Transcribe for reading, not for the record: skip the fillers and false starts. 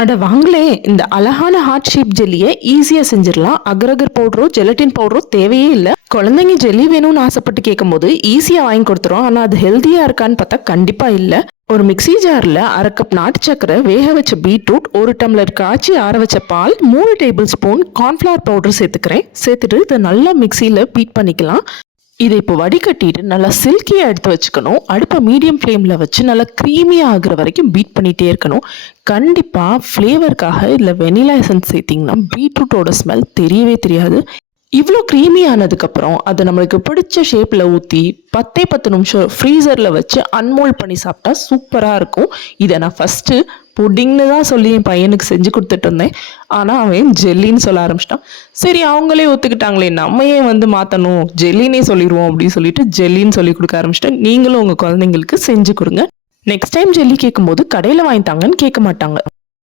அட வாங்களே, இந்த அழகான ஹார்ட் ஷேப் ஜெல்லியை ஈஸியா செஞ்சிடலாம். அகரகர் பவுடரோ ஜெலட்டின் பவுடரோ தேவையே இல்லை. குழந்தைங்க ஜெல்லி வேணும்னு ஆசைப்பட்டு கேட்கும்போது ஈஸியா வாங்கி கொடுத்துரும். ஆனா அது ஹெல்த்தியா இருக்கான்னு பார்த்தா கண்டிப்பா இல்ல. ஒரு மிக்ஸி ஜார்ல 1/2 கப் நாட்டு சக்கரை, வேக வச்ச பீட்ரூட், 1 டம்ளர் காய்ச்சி ஆற வச்ச பால், 3 டேபிள் ஸ்பூன் கார்ன்ஃபிளவர் பவுடர் சேர்த்துக்கிறேன். சேர்த்துட்டு இதை நல்லா மிக்ஸியில பீட் பண்ணிக்கலாம். இதை இப்போ வடிகட்டிட்டு நல்லா சில்கியாக எடுத்து வச்சுக்கணும். அடுப்பை மீடியம் ஃப்ளேமில் வச்சு நல்லா க்ரீமியாக ஆகுற வரைக்கும் பீட் பண்ணிகிட்டே இருக்கணும். கண்டிப்பாக ஃப்ளேவருக்காக இல்லை வெனிலா எசன்ஸ் சேர்த்திங்கன்னா பீட்ரூட்டோட ஸ்மெல் தெரியவே தெரியாது. இவ்வளோ க்ரீமி ஆனதுக்கப்புறம் அதை நம்மளுக்கு பிடிச்ச ஷேப்பில் ஊற்றி 10 நிமிஷம் ஃப்ரீசரில் வச்சு அன்மோல்ட் பண்ணி சாப்பிட்டா சூப்பராக இருக்கும். இதை நான் ஃபஸ்ட்டு புட்டிங்னு தான் சொல்லி என் பையனுக்கு செஞ்சு கொடுத்துட்டு இருந்தேன். ஆனால் அவன் ஜெல்லின்னு சொல்ல ஆரம்பிச்சிட்டான். சரி, அவங்களே ஒத்துக்கிட்டாங்களே, நம்ம ஏன் மாற்றணும், ஜெல்லினே சொல்லிடுவோம் அப்படின்னு சொல்லிட்டு ஜெல்லின்னு சொல்லி கொடுக்க ஆரம்பிச்சிட்டேன். நீங்களும் உங்கள் குழந்தைங்களுக்கு செஞ்சு கொடுங்க. நெக்ஸ்ட் டைம் ஜெல்லி கேட்கும்போது கடையில் வாங்கிட்டாங்கன்னு கேட்க மாட்டாங்க.